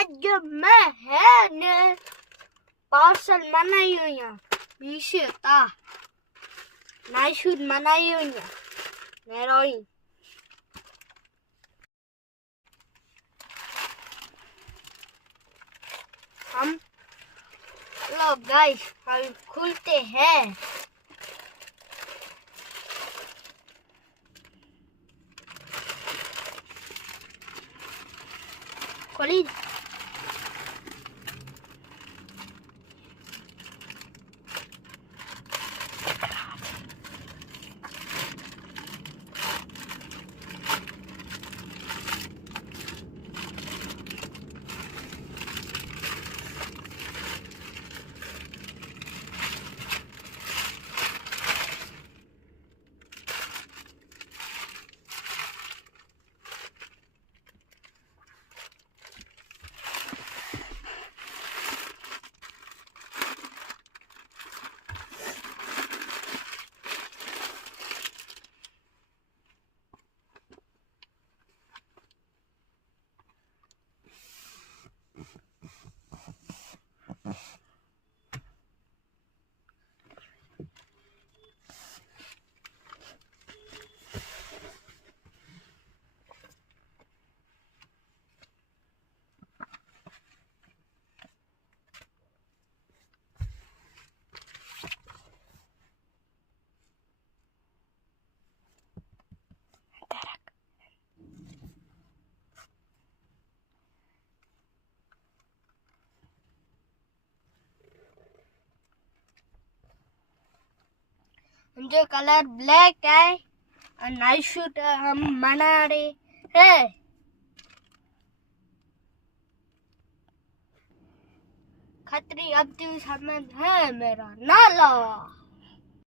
आज मैंने पार्सल बनाई इसे था नाइट शूट बनाई मेरा हम लोग गाइस हम खुलते हैं। खोली जो कलर ब्लैक है और नाइट शूट हम बना रहे हैं। खतरी अब तू समझ है मेरा नाला।